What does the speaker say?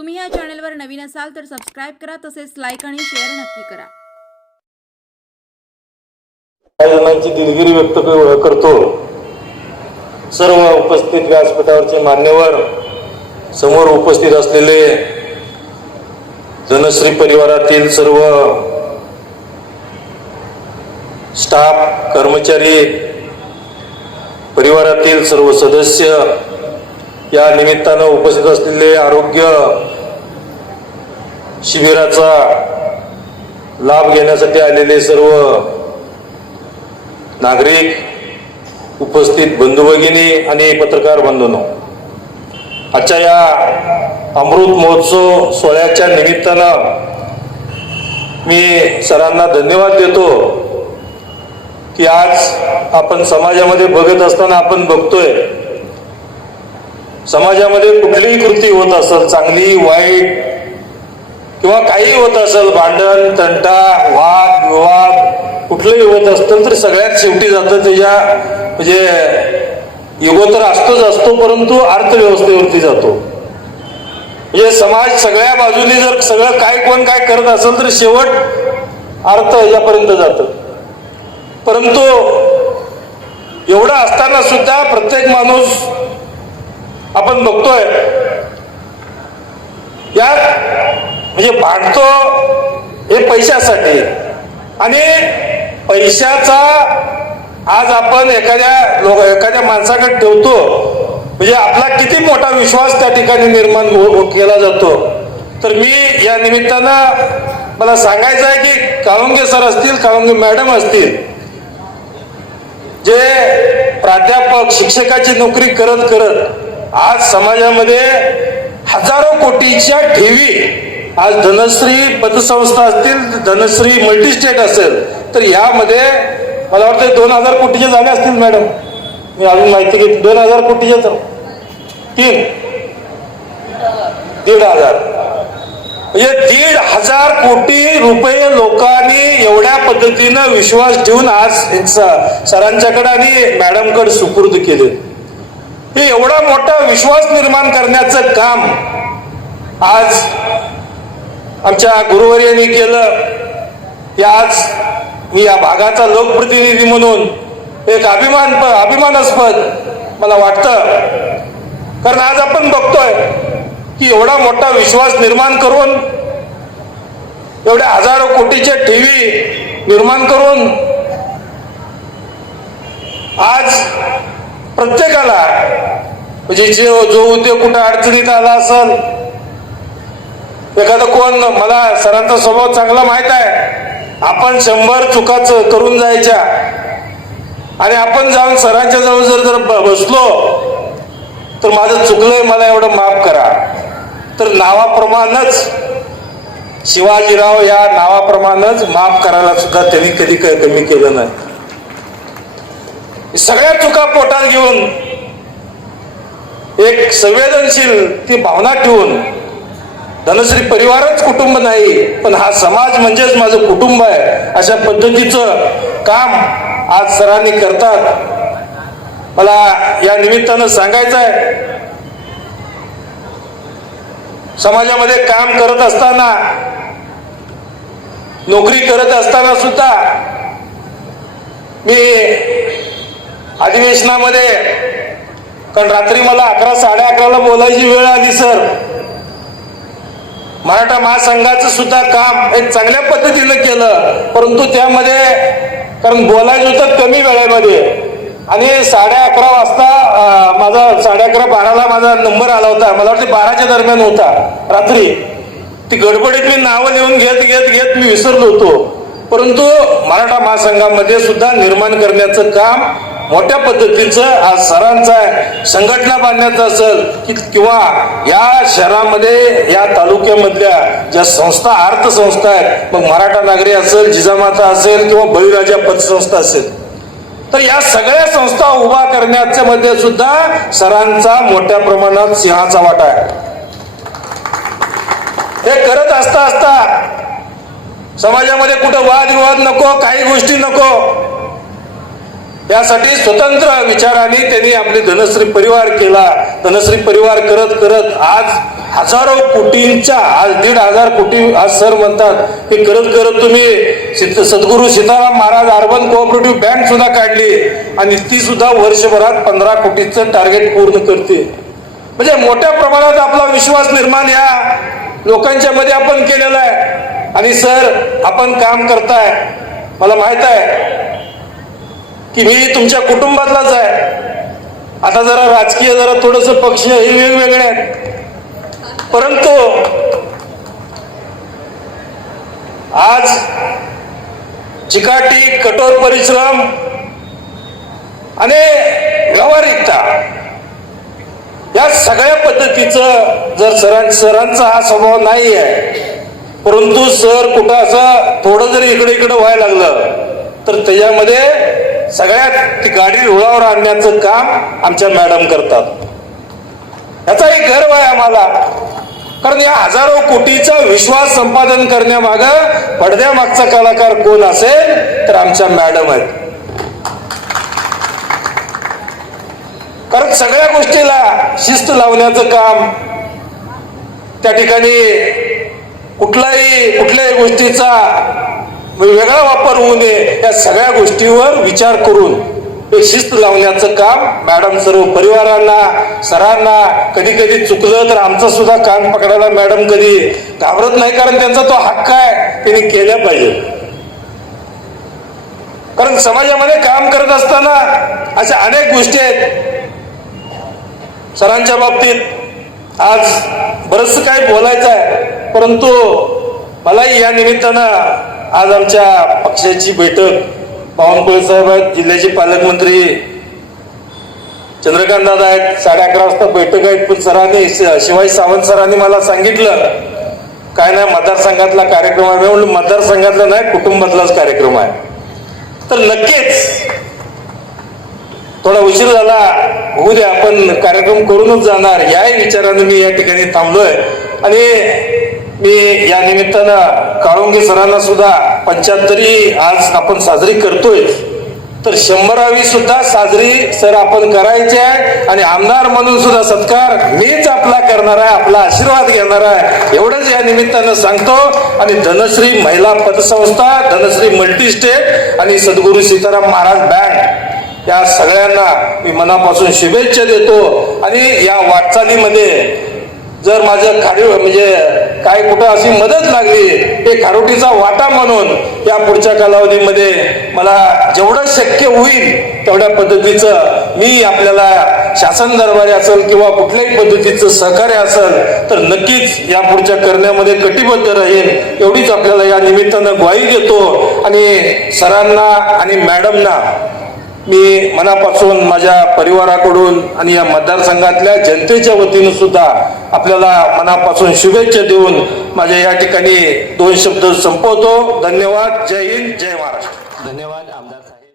तुम्ही या चॅनलवर नवीन असाल तर सबस्क्राईब करा तसेच लाईक आणि शेअर नक्की करा. जणांची दिलगिरी व्यक्त करतो. सर्व उपस्थित व्यासपीठावरचे मान्यवर समोर उपस्थित असलेले धनश्री परिवारातील सर्व स्टाफ कर्मचारी परिवारातील सर्व सदस्य या निमित्तानं उपस्थित असलेले आरोग्य शिबिराचा लाभ घेण्यासाठी आलेले सर्व नागरिक उपस्थित बंधू भगिनी आणि पत्रकार बंधूंनो आजच्या या अमृत महोत्सव सोहळ्याच्या निमित्तानं मी सरांना धन्यवाद देतो की आज आपण समाजामध्ये बघत असताना आपण बघतोय समाजामध्ये कुठलीही कृती होत असेल चांगली वाईट किंवा काही होत असेल भांडण तंटा वाद विवाद कुठलंही होत असतं तर सगळ्यात शेवटी जातं त्याच्या म्हणजे युगो तर असतोच असतो परंतु अर्थव्यवस्थेवरती जातो. म्हणजे समाज सगळ्या बाजूने जर सगळं काय कोण काय करत असेल तर शेवट अर्थ यापर्यंत जात. परंतु एवढं असताना सुद्धा प्रत्येक माणूस आपण बघतोय या म्हणजे भांडतो हे पैशासाठी. आणि पैशाचा आज आपण एखाद्या लोक एखाद्या माणसाकडे ठेवतो म्हणजे आपला किती मोठा विश्वास त्या ठिकाणी निर्माण हो-, हो- केला जातो. तर मी या निमित्तानं मला सांगायचं आहे की काळुंगे सर असतील काळुंगे मॅडम असतील जे प्राध्यापक शिक्षकाची नोकरी करत करत आज समाजामध्ये हजारो कोटीच्या ठेवी आज धनश्री पतसंस्था असतील धनश्री मल्टीस्टेट असेल तर यामध्ये मला वाटतं दोन हजार कोटीचे झाले असतील मॅडम. मी अजून माहिती घेतली दोन हजार कोटीचे तर तीन. दीड हजार. म्हणजे दीड हजार कोटी रुपये लोकांनी एवढ्या पद्धतीनं विश्वास ठेवून आज स- सरांच्याकडे आणि मॅडमकडे सुपूर्द केले. हे एवढा मोठा विश्वास निर्माण करण्याचं काम आज आमच्या गुरुवर्यांनी केलं. की आज मी या भागाचा लोकप्रतिनिधी म्हणून एक अभिमान अभिमानास्पद मला वाटतं. कारण आज आपण बघतोय की एवढा मोठा विश्वास निर्माण करून एवढ्या हजारो कोटीच्या ठेवी निर्माण करून आज प्रत्येकाला म्हणजे जो जो उद्योग कुठं अडचणीत आला असेल एखादा कोण मला सरांचा स्वभाव चांगला माहीत आहे. आपण शंभर चुकाच करून जायच्या. आणि आपण जाऊन सरांच्या जवळ जर जर बसलो तर माझं चुकलंय मला एवढं माफ करा. तर नावाप्रमाणेच शिवाजीराव या नावाप्रमाणेच माफ करायला सुद्धा त्यांनी कधी कमी केलं नाही. सगळ्या चुका पोटात घेऊन एक संवेदनशील ती भावना ठेवून धनश्री परिवारच कुटुंब नाही पण हा समाज म्हणजेच माझं कुटुंब आहे. अशा पद्धतीचं काम आज सरांनी करतात. मला या निमित्तानं सांगायचं आहे समाजामध्ये काम करत असताना नोकरी करत असताना सुद्धा मी अधिवेशनामध्ये कारण रात्री मला अकरा साडे अकराला बोलायची वेळ आली सर. मराठा महासंघाचं सुद्धा काम एक चांगल्या पद्धतीनं केलं परंतु त्यामध्ये कारण बोलायचं होतं कमी वेळेमध्ये. आणि साडे अकरा वाजता माझा साडे अकरा बाराला माझा नंबर आला होता. मला वाटतं बाराच्या दरम्यान होता रात्री. ती गडबडीत मी नावं लिहून घेत घेत घेत मी विसरलो होतो. परंतु मराठा महासंघामध्ये सुद्धा निर्माण करण्याचं काम मोठ्या पद्धतीचं आज सरांचा आहे संघटना बांधण्याचं असेल की किंवा या शहरामध्ये या तालुक्यामधल्या ज्या संस्था अर्थसंस्था आहेत मग मराठा नागरी असेल जिजामाता असेल किंवा बळीराजा पतसंस्था असेल तर या सगळ्या संस्था उभा करण्याच्या मध्ये सुद्धा सरांचा मोठ्या प्रमाणात सिंहाचा वाटा आहे. हे करत असता असता समाजामध्ये कुठं वादविवाद नको काही गोष्टी नको यासाठी स्वतंत्र विचाराने त्यांनी आपले धनश्री परिवार केला. धनश्री परिवार करत करत आज हजारो कोटींच्या आज दीड हजार कोटी आज सर म्हणतात हे करत करत तुम्ही सीत- Sadguru Sitaram Maharaj urban cooperative bank सुद्धा काढली आणि ती सुद्धा वर्षभरात पंधरा कोटीचं टार्गेट पूर्ण करते. म्हणजे मोठ्या प्रमाणात आपला विश्वास निर्माण या लोकांच्या मध्ये आपण केलेला आहे. आणि सर आपण काम करताय. मला माहीत आहे की मी तुमच्या कुटुंबातलाच आहे. आता जरा राजकीय जरा थोडस पक्ष हे वेगवेगळे आहेत. परंतु आज चिकाटी कठोर परिश्रम आणि व्यावहारिकता या सगळ्या पद्धतीचं जर सरां सरांचा हा स्वभाव नाही आहे परंतु सर कुठं असं थोडं जरी इकडे इकडे व्हायला लागलं तर त्याच्यामध्ये सगळ्यात ती गाडी रुळावर आणण्याचं काम आमच्या मॅडम करतात. याचाही गर्व आहे आम्हाला. कारण या हजारो कोटीचा विश्वास संपादन करण्यामाग पडद्यामागचा कलाकार कोण असेल तर आमच्या मॅडम आहेत. कारण सगळ्या गोष्टीला शिस्त लावण्याचं काम त्या ठिकाणी कुठलाही कुठल्याही गोष्टीचा म्हणजे वेगळा वापर होऊ नये या सगळ्या गोष्टीवर विचार करून एक शिस्त लावण्याचं काम मॅडम सर्व परिवारांना सरांना कधी कधी चुकलं तर आमचं सुद्धा कान पकडायला मॅडम कधी घाबरत नाही कारण त्यांचा तो हक्क आहे त्यांनी केल्या पाहिजे. कारण समाजामध्ये काम करत असताना अशा अनेक गोष्टी आहेत. सरांच्या बाबतीत आज बरंच काही बोलायचं आहे परंतु मलाही या निमित्तानं आज आमच्या पक्षाची बैठक बावनकुळे साहेब आहेत जिल्ह्याचे पालकमंत्री चंद्रकांत दादा आहेत. साडे अकरा वाजता बैठक आहेत. पण सरांनी शिवाजी सावंत सरांनी मला सांगितलं काय नाही मतदारसंघातला कार्यक्रम आहे. म्हणून मतदारसंघातला नाही कुटुंबातलाच कार्यक्रम आहे. तर नक्कीच थोडा उशीर झाला. होऊ द्या आपण कार्यक्रम करूनच जाणार. याही विचाराने मी या ठिकाणी थांबलोय. आणि मी या निमित्तानं काळुंगे सरांना सुद्धा पंच्याहत्तरी आज आपण साजरी करतोय. तर शंभरावी सुद्धा साजरी सर आपण करायची आहे आणि आमदार म्हणून सुद्धा सत्कार मीच आपला करणार आहे आपला आशीर्वाद घेणार आहे एवढंच या निमित्तानं सांगतो. आणि धनश्री महिला पतसंस्था धनश्री मल्टी स्टेट आणि सद्गुरू सीताराम महाराज बँक या सगळ्यांना मी मनापासून शुभेच्छा देतो. आणि या वाटचालीमध्ये जर माझं खाली म्हणजे काय कुठं अशी मदत लागली हे खारोटीचा वाटा म्हणून या पुढच्या कालावधीमध्ये मला जेवढं शक्य होईल तेवढ्या पद्धतीचं मी आपल्याला शासन दरबारी असेल किंवा कुठल्याही पद्धतीचं सहकार्य असेल तर नक्कीच या पुढच्या करण्यामध्ये कटिबद्ध राहील एवढीच आपल्याला या निमित्तानं ग्वाही देतो. आणि सरांना आणि मॅडमना मी मनापासून माझ्या परिवाराकडून आणि या मतदारसंघातल्या जनतेच्या वतीनं सुद्धा आपल्याला मनापासून शुभेच्छा देऊन माझ्या या ठिकाणी दोन शब्द संपवतो. धन्यवाद. जय हिंद. जय महाराष्ट्र.